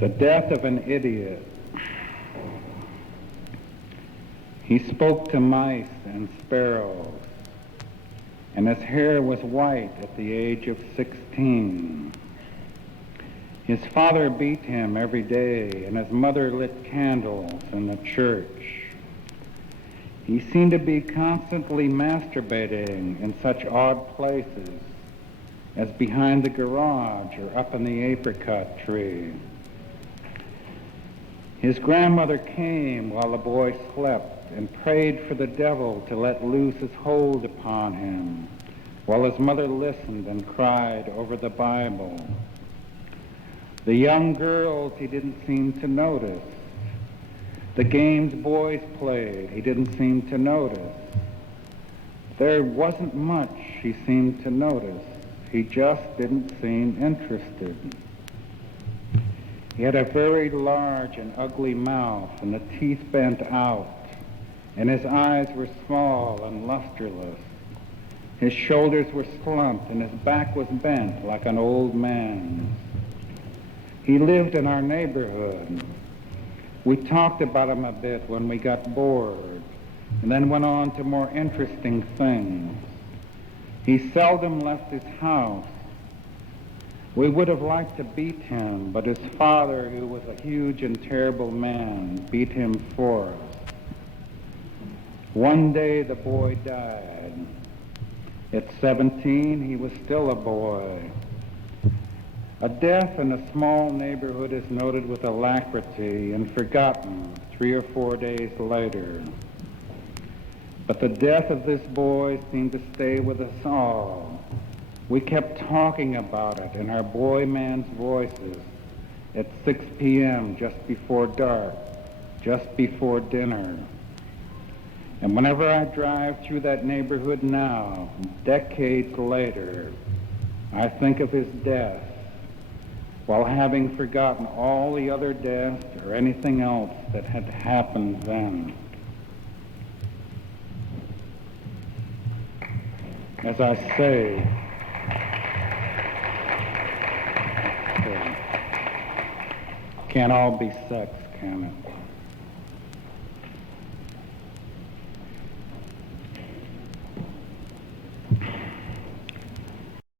The death of an idiot. He spoke to mice and sparrows, and his hair was white at the age of 16. His father beat him every day, and his mother lit candles in the church. He seemed to be constantly masturbating in such odd places as behind the garage or up in the apricot tree. His grandmother came while the boy slept and prayed for the devil to let loose his hold upon him, while his mother listened and cried over the Bible. The young girls he didn't seem to notice. The games boys played he didn't seem to notice. There wasn't much he seemed to notice. He just didn't seem interested. He had a very large and ugly mouth, and the teeth bent out, and his eyes were small and lusterless. His shoulders were slumped, and his back was bent like an old man's. He lived in our neighborhood. We talked about him a bit when we got bored, and then went on to more interesting things. He seldom left his house. We would have liked to beat him, but his father, who was a huge and terrible man, beat him for us. One day the boy died. At 17, he was still a boy. A death in a small neighborhood is noted with alacrity and forgotten 3 or 4 days later. But the death of this boy seemed to stay with us all. We kept talking about it in our boy man's voices at 6 p.m. just before dark, just before dinner. And whenever I drive through that neighborhood now, decades later, I think of his death, while having forgotten all the other deaths or anything else that had happened then. As I say, can't all be sex, can it?